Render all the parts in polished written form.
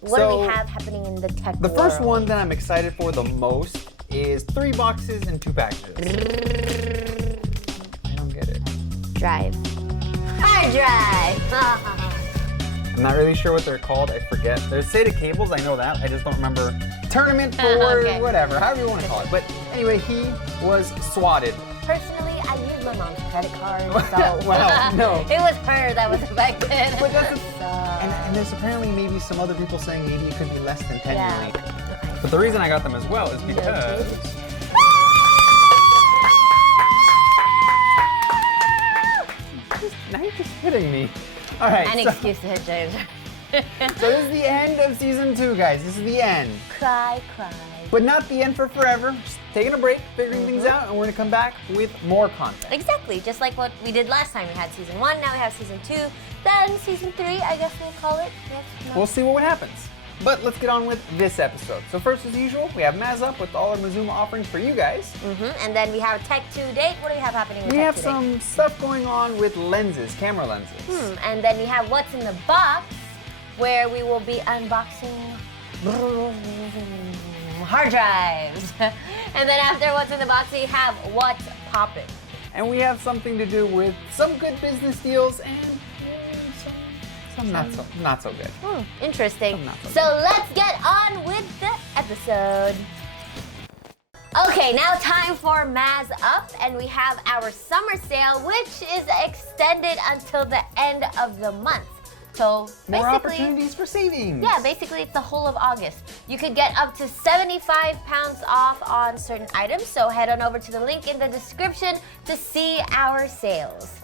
What do we have happening in the tech world? The first one that I'm excited for the most is 3 boxes and 2 packages. I don't get it. Drive. Hard drive. I'm not really sure what they're called. I forget. There's SATA cables. I know that. I just don't remember. Tournament for Okay. whatever, however you want to call it. But anyway, he was swatted. Personally, I use my mom's credit card, so Wow, no. It was her that was affected. But that's and there's apparently maybe some other people saying maybe it could be less than 10 million. But the reason I got them as well is because now you're just hitting me. All right. An excuse to hit James. So this is the end of season 2, guys. This is the end. Cry, cry. But not the end for forever. Just taking a break, figuring things out, and we're gonna come back with more content. Exactly, just like what we did last time. We had season 1, now we have season 2, then season 3, I guess we'll call it. Yes, no. We'll see what happens. But let's get on with this episode. So first, as usual, we have Maz up with all our Mazuma offerings for you guys. And then we have Tech 2 Date. What do we have happening with We Tech have 2 some stuff going on with lenses, camera lenses. Date? And then we have What's in the Box, where we will be unboxing hard drives. And then after What's in the Box, we have What's Poppin'. And we have something to do with some good business deals and some not so good. Interesting. Not so So let's get on with the episode. Okay, now time for Maz Up, and we have our summer sale, which is extended until the end of the month. So More basically, opportunities for savings. yeah, basically it's the whole of August. You could get up to 75 pounds off on certain items, so head on over to the link in the description to see our sales.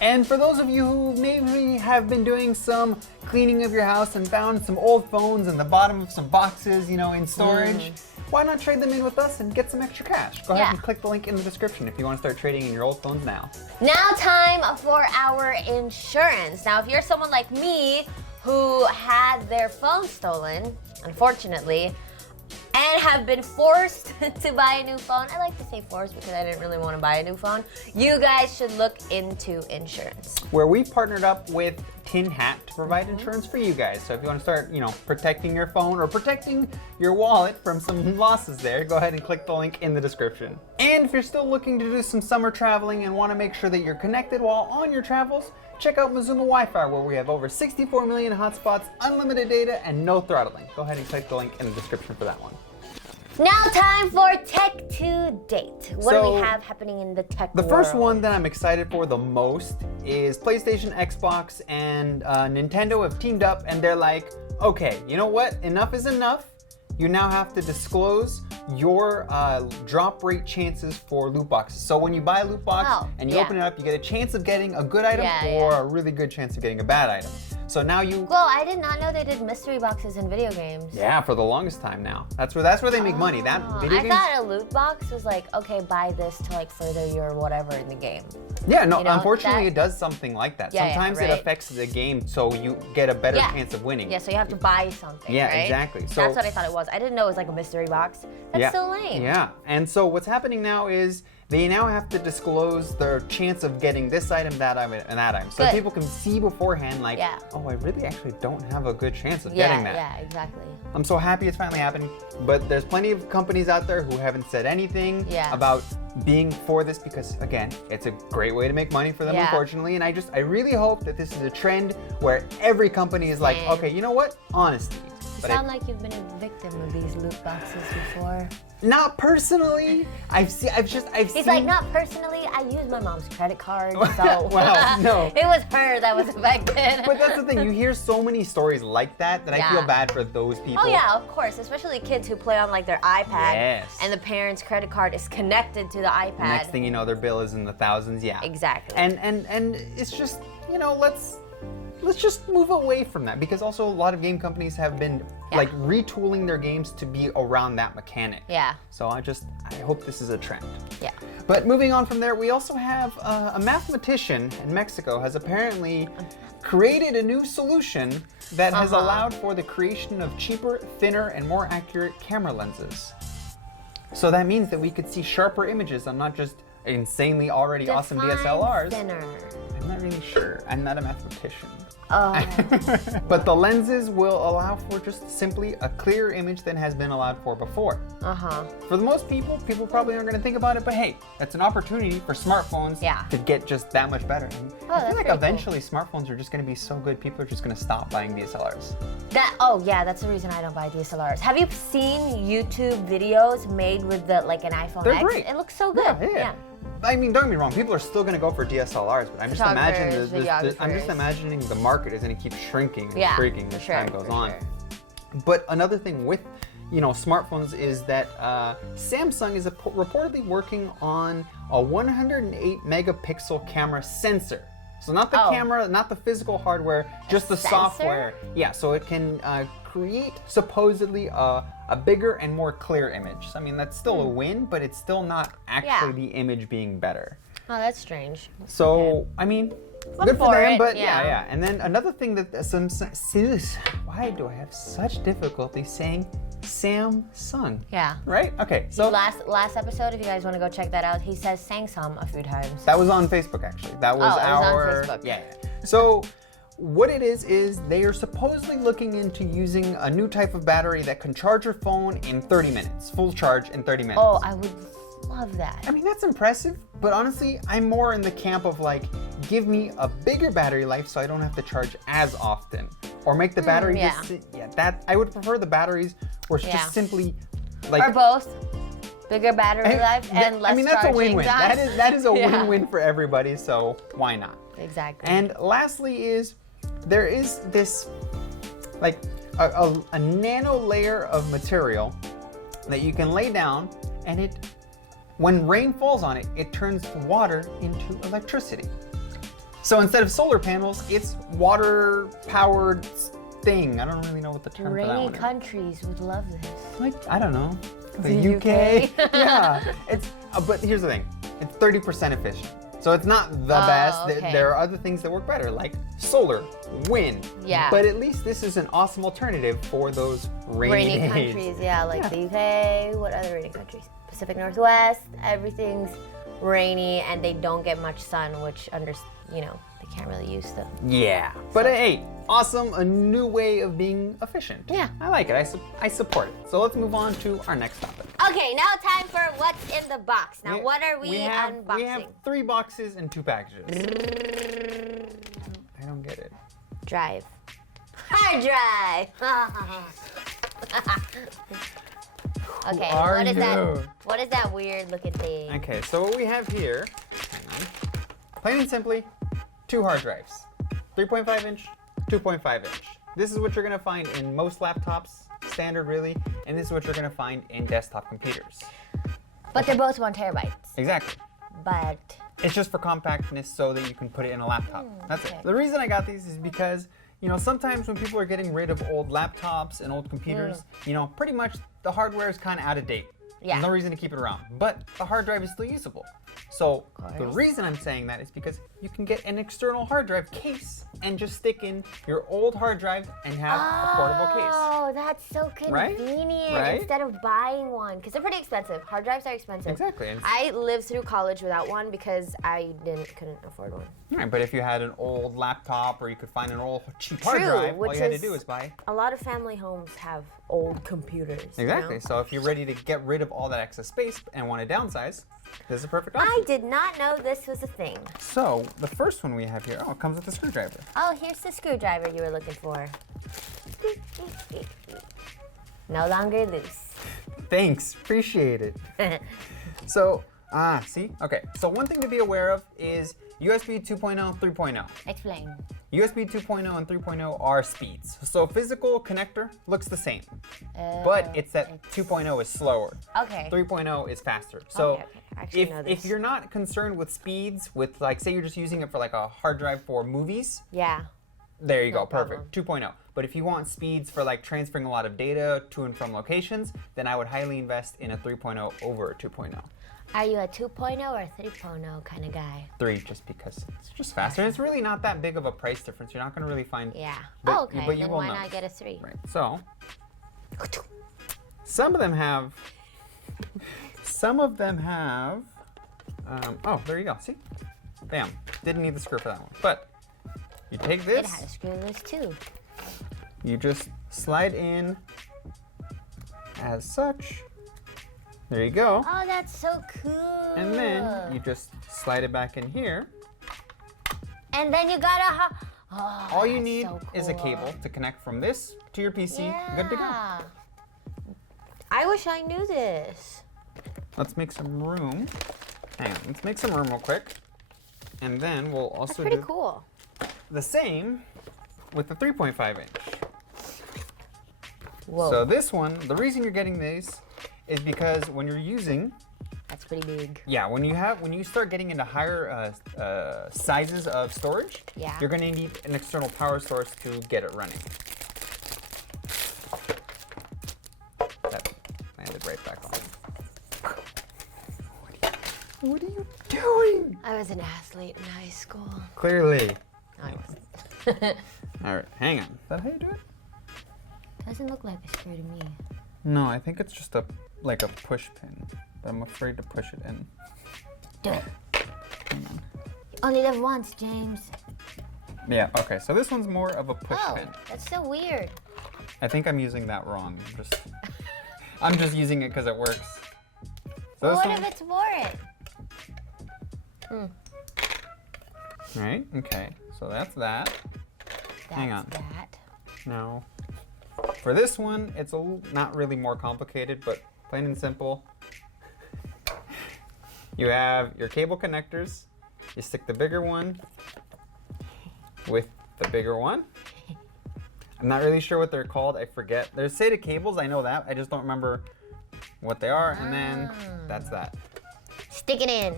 And for those of you who maybe have been doing some cleaning of your house and found some old phones in the bottom of some boxes, in storage, why not trade them in with us and get some extra cash? Go ahead and click the link in the description if you want to start trading in your old phones now. Now time for our insurance. Now, if you're someone like me who had their phone stolen, unfortunately, and have been forced to buy a new phone. I like to say forced because I didn't really want to buy a new phone. You guys should look into insurance. Where we've partnered up with Tin Hat to provide insurance for you guys. So if you want to start, protecting your phone or protecting your wallet from some losses there, go ahead and click the link in the description. And if you're still looking to do some summer traveling and want to make sure that you're connected while on your travels, check out Mazuma Wi-Fi, where we have over 64 million hotspots, unlimited data, and no throttling. Go ahead and click the link in the description for that one. Now time for Tech 2 Date. What do we have happening in the tech world? The first one that I'm excited for the most is PlayStation, Xbox, and Nintendo have teamed up, and they're like, okay, you know what? Enough is enough. You now have to disclose your drop rate chances for loot boxes. So when you buy a loot box and you open it up, you get a chance of getting a good item or a really good chance of getting a bad item. So now you... Well, I did not know they did mystery boxes in video games. Yeah, for the longest time now. That's where they make money. That video games... I thought a loot box was like, okay, buy this to further your whatever in the game. Yeah, no, unfortunately it does something like that. Yeah, sometimes it affects the game so you get a better chance of winning. Yeah, so you have to buy something, Yeah, right? exactly. So that's what I thought it was. I didn't know it was like a mystery box. That's so lame. Yeah, and so what's happening now is they now have to disclose their chance of getting this item, that item, and that item. So people can see beforehand like, oh, I really actually don't have a good chance of getting that. Yeah, exactly. I'm so happy it's finally happening, but there's plenty of companies out there who haven't said anything about being for this because, again, it's a great way to make money for them, unfortunately, and I really hope that this is a trend where every company is like, okay, you know what? Honesty. You sound like you've been a victim of these loot boxes before. Not personally. I've seen. He's like, not personally. I use my mom's credit card, so. Wow, no. It was her that was affected. But that's the thing. You hear so many stories like that I feel bad for those people. Oh yeah, of course. Especially kids who play on their iPad, and the parent's credit card is connected to the iPad. Next thing you know, their bill is in the thousands. Yeah. Exactly. And it's just let's just move away from that because also a lot of game companies have been retooling their games to be around that mechanic. Yeah. So I hope this is a trend. Yeah. But moving on from there, we also have a mathematician in Mexico has apparently created a new solution that has allowed for the creation of cheaper, thinner, and more accurate camera lenses. So that means that we could see sharper images on not just insanely already awesome DSLRs. Thinner. I I'm not really sure. I'm not a mathematician. Oh. But the lenses will allow for just simply a clearer image than has been allowed for before. For the most people probably aren't going to think about it, but hey, that's an opportunity for smartphones to get just that much better. And I feel like eventually smartphones are just going to be so good, people are just going to stop buying DSLRs. That's the reason I don't buy DSLRs. Have you seen YouTube videos made with like an iPhone They're X? great. It looks so good. Yeah. I mean, don't get me wrong. People are still going to go for DSLRs, but I'm just imagining the market is going to keep shrinking and shrinking as time goes on. But another thing with, smartphones is that Samsung is reportedly working on a 108 megapixel camera sensor. So not the camera, not the physical hardware, just the software. Yeah, so it can create supposedly a bigger and more clear image. So, I mean, that's still a win, but it's still not actually the image being better. Oh, that's strange. So, I mean, good for them, but yeah. And then another thing that why do I have such difficulty saying Samsung? Yeah. Right? Okay, so last episode, if you guys want to go check that out, he says Samsung a few times. That was on Facebook, actually. That was it was on Facebook. Yeah. So what it is they are supposedly looking into using a new type of battery that can charge your phone in 30 minutes, full charge in 30 minutes. Oh, I would love that. I mean, that's impressive, but honestly, I'm more in the camp of like, give me a bigger battery life so I don't have to charge as often. Or make the battery I would prefer the batteries where it's just simply like... Or both. Bigger battery life and less charging. I mean, that's a win-win. That is a win-win for everybody, so why not? Exactly. And lastly is, there is this, like, a nano layer of material that you can lay down, and when rain falls on it, it turns water into electricity. So instead of solar panels, it's water-powered thing. I don't really know what the term for that one is. Rainy countries would love this. Like, I don't know. The UK? Yeah. But here's the thing. It's 30% efficient. So it's not the best. Okay. There are other things that work better, like solar, wind. Yeah. But at least this is an awesome alternative for those rainy days. Countries, like the UK. What other rainy countries? Pacific Northwest. Everything's rainy and they don't get much sun, which they can't really use them. Yeah. But hey, awesome, a new way of being efficient. Yeah. I like it. I support it. So let's move on to our next topic. Okay, now time for what's in the box. Now, what are we unboxing? We have 3 boxes and 2 packages. I don't get it. Drive. Hard drive. Okay, what is that weird looking thing? Okay, so what we have here, hang on, plain and simply, 2 hard drives. 3.5 inch, 2.5 inch. This is what you're gonna find in most laptops, standard really, and this is what you're gonna find in desktop computers. But they're both 1 terabyte. Exactly. But it's just for compactness so that you can put it in a laptop. That's it. The reason I got these is because, sometimes when people are getting rid of old laptops and old computers, pretty much the hardware is kind of out of date. Yeah. There's no reason to keep it around. But the hard drive is still usable. So the reason I'm saying that is because you can get an external hard drive case and just stick in your old hard drive and have a portable case. Oh, that's so convenient. Right? Instead of buying one, because they're pretty expensive. Hard drives are expensive. Exactly. I lived through college without one because I couldn't afford one. Right, but if you had an old laptop or you could find an old cheap hard drive, all you had to do is buy. A lot of family homes have old computers. Exactly. So if you're ready to get rid of all that excess space and want to downsize, this is a perfect option. I did not know this was a thing. So the first one we have here, it comes with a screwdriver. Oh, here's the screwdriver you were looking for. No longer loose. Thanks, appreciate it. So, see? Okay, so one thing to be aware of is USB 2.0, 3.0. Explain. USB 2.0 and 3.0 are speeds. So physical connector looks the same, but it's that 2.0 is slower. Okay. 3.0 is faster. So if you're not concerned with speeds, with like, say you're just using it for like a hard drive for movies. Yeah. There you go, perfect, 2.0. But if you want speeds for like transferring a lot of data to and from locations, then I would highly invest in a 3.0 over a 2.0. Are you a 2.0 or a 3.0 kind of guy? 3, just because it's just faster. And it's really not that big of a price difference. You're not going to really find. Yeah. But, okay. But you then will why know. not get a 3? Right. So some of them have. Oh, there you go. See. Bam. Didn't need the screw for that one. But you take this. It had a screw loose too. You just slide in as such. There you go. Oh, that's so cool. And then you just slide it back in here. And then you gotta All you need is a cable to connect from this to your PC. Yeah. Good to go. I wish I knew this. Let's make some room. Hang on, let's make some room real quick. And then we'll That's also pretty do cool. the same with the 3.5 inch. Whoa. So this one, the reason you're getting these is because when you're using, That's pretty big. yeah, when you start getting into higher sizes of storage, Yeah. you're gonna need an external power source to get it running. That landed right back on. What are you doing? I was an athlete in high school. Clearly. I was. All right, hang on. Is that how you do it? Doesn't look like a screw to me. No, I think it's just like a push pin, but I'm afraid to push it in. Do it. Hang on. You only live once, James. Yeah, okay, so this one's more of a push Oh, pin. that's so weird. I think I'm using that wrong. I'm just using it because it works. So Well, this what one, if it's for it? right, okay, so that's that. Hang on. That's that. Now, for this one, it's not really more complicated, but plain and simple. You have your cable connectors. You stick the bigger one with the bigger one. I'm not really sure what they're called. I forget. There's SATA cables. I know that. I just don't remember what they are. And then that's that. Stick it in.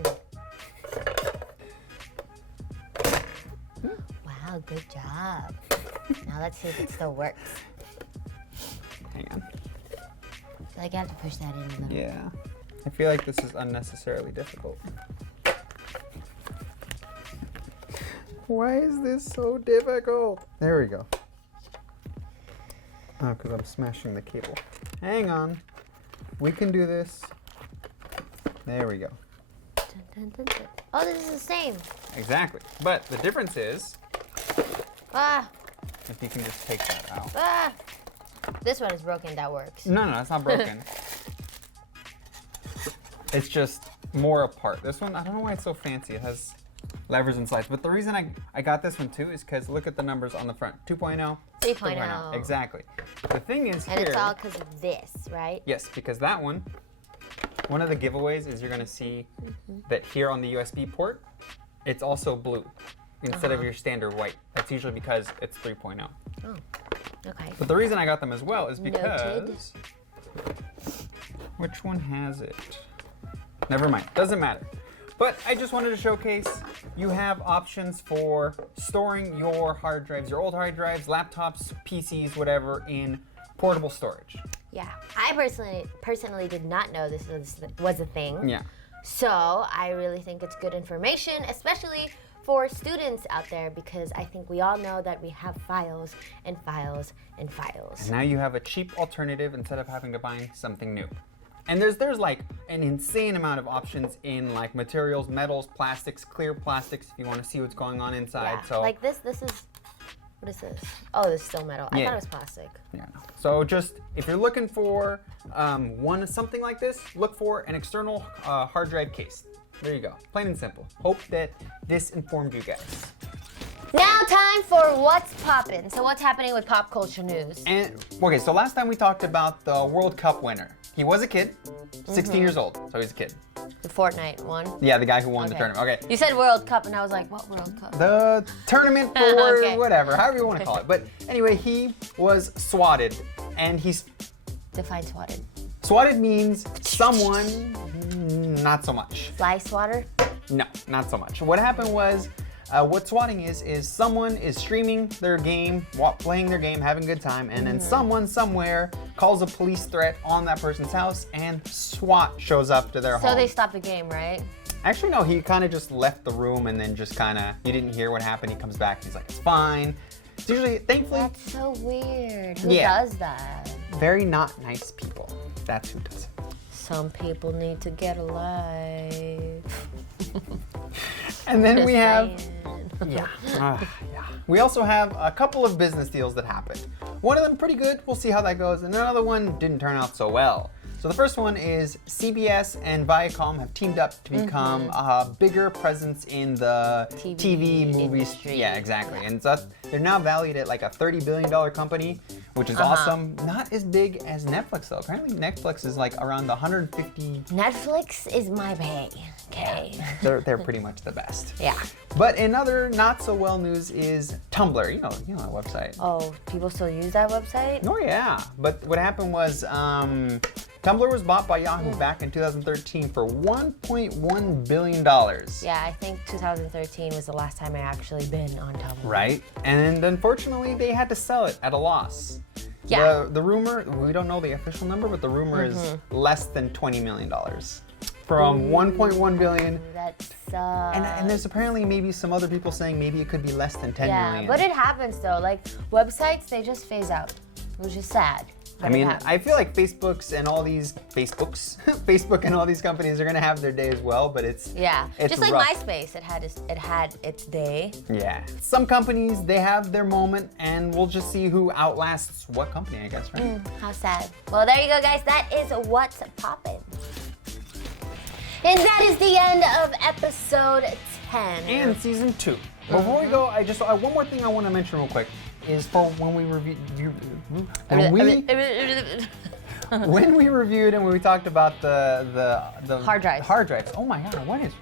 Wow, good job. Now let's see if it still works. Hang on. I feel like I have to push that in a little. Yeah. I feel like this is unnecessarily difficult. Why is this so difficult? There we go. Oh, because I'm smashing the cable. Hang on. We can do this. There we go. Dun, dun, dun, dun. Oh, this is the same. Exactly. But the difference is, Ah, if you can just take that out. ah. This one is broken, that works. No, it's not broken. It's just more apart. This one, I don't know why it's so fancy. It has levers and slides. But the reason I got this one too is because look at the numbers on the front. 2.0, 3.0. Exactly. The thing is And here, it's all because of this, right? yes, because that one of the giveaways is you're going to see that here on the USB port, it's also blue instead of your standard white. That's usually because it's 3.0. Oh, okay. But the reason I got them as well is because... Noted. Which one has it? Never mind, doesn't matter. But I just wanted to showcase you have options for storing your hard drives, your old hard drives, laptops, PCs, whatever, in portable storage. Yeah, I personally did not know this was a thing. Yeah. So I really think it's good information, especially for students out there, because I think we all know that we have files and files and files. And now you have a cheap alternative instead of having to buy something new. And there's like an insane amount of options in like materials, metals, plastics, clear plastics if you want to see what's going on inside. Yeah, So like this is, what is this? Oh, this is still metal. I Yeah. thought it was plastic. yeah. So just if you're looking for something like this, look for an external hard drive case. There you go. Plain and simple. Hope that this informed you guys. Now time for What's Poppin'. So what's happening with pop culture news? And okay, so last time we talked about the World Cup winner. He was a kid, 16 years old, so he's a kid. The Fortnite one. Yeah, the guy who won the Okay. tournament. Okay. You said World Cup, and I was like, what World Cup? The tournament for Okay. whatever, however you want to call it. But anyway, he was swatted, and he's Define swatted. swatted means someone, not so much. Fly swatter? No, not so much. What happened was, what swatting is someone is streaming their game, playing their game, having a good time, and then someone somewhere calls a police threat on that person's house, and SWAT shows up to their home. So they stopped the game, right? Actually, no, he kind of just left the room and then just kind of, you didn't hear what happened. He comes back and he's like, it's fine. It's usually, thankfully, That's so weird. Who Yeah. does that? very not nice people. That's who does it. Some people need to get a life. And then we have, Saying. yeah. We also have a couple of business deals that happened. One of them pretty good, we'll see how that goes, and another one didn't turn out so well. So the first one is CBS and Viacom have teamed up to become a bigger presence in the TV movies. industry. Yeah, exactly. And so they're now valued at like a $30 billion company, which is awesome. Not as big as Netflix though. Apparently Netflix is like around 150. Netflix is my bae. Okay. They're pretty much the best. Yeah. But in other not so well news is Tumblr. You know that website. Oh, people still use that website? Oh yeah. But what happened was Tumblr was bought by Yahoo back in 2013 for $1.1 billion. Yeah, I think 2013 was the last time I actually been on Tumblr. Right? And unfortunately, they had to sell it at a loss. Yeah. The rumor, we don't know the official number, but the rumor is less than $20 million. From 1.1 billion. That sucks. And there's apparently maybe some other people saying maybe it could be less than 10 million. But it happens though. Like websites, they just phase out, which is sad. I mean, I feel like Facebook and all these companies are gonna have their day as well, but it's just like rough. MySpace, it had its day. Yeah. Some companies, they have their moment, and we'll just see who outlasts what company, I guess, right? How sad. Well, there you go, guys. That is what's poppin'. And that is the end of episode 10. And season 2. Before we go, one more thing I want to mention real quick is for when we reviewed and when we talked about the Hard drives. Hard drives. Oh my God, what is?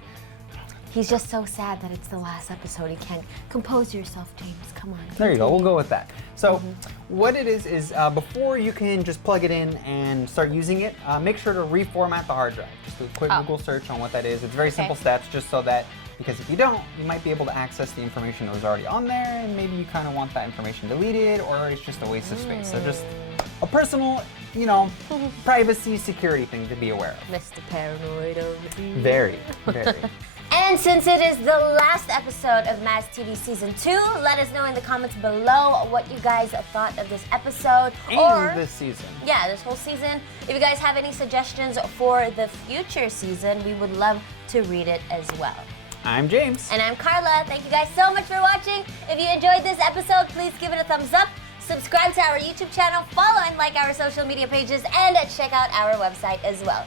He's just so sad that it's the last episode. He can't compose yourself, James. Come on. There you go. We'll go with that. So, what it is before you can just plug it in and start using it, make sure to reformat the hard drive. Just do a quick Google search on what that is. It's very simple steps, just so that. Because if you don't, you might be able to access the information that was already on there, and maybe you kind of want that information deleted, or it's just a waste of space. So just a personal, privacy security thing to be aware of. Mr. Paranoid over here. Very, very. And since it is the last episode of Maz TV Season 2, let us know in the comments below what you guys thought of this episode. And this season. Yeah, this whole season. If you guys have any suggestions for the future season, we would love to read it as well. I'm James. And I'm Carla. Thank you guys so much for watching. If you enjoyed this episode, please give it a thumbs up. Subscribe to our YouTube channel, follow and like our social media pages, and check out our website as well.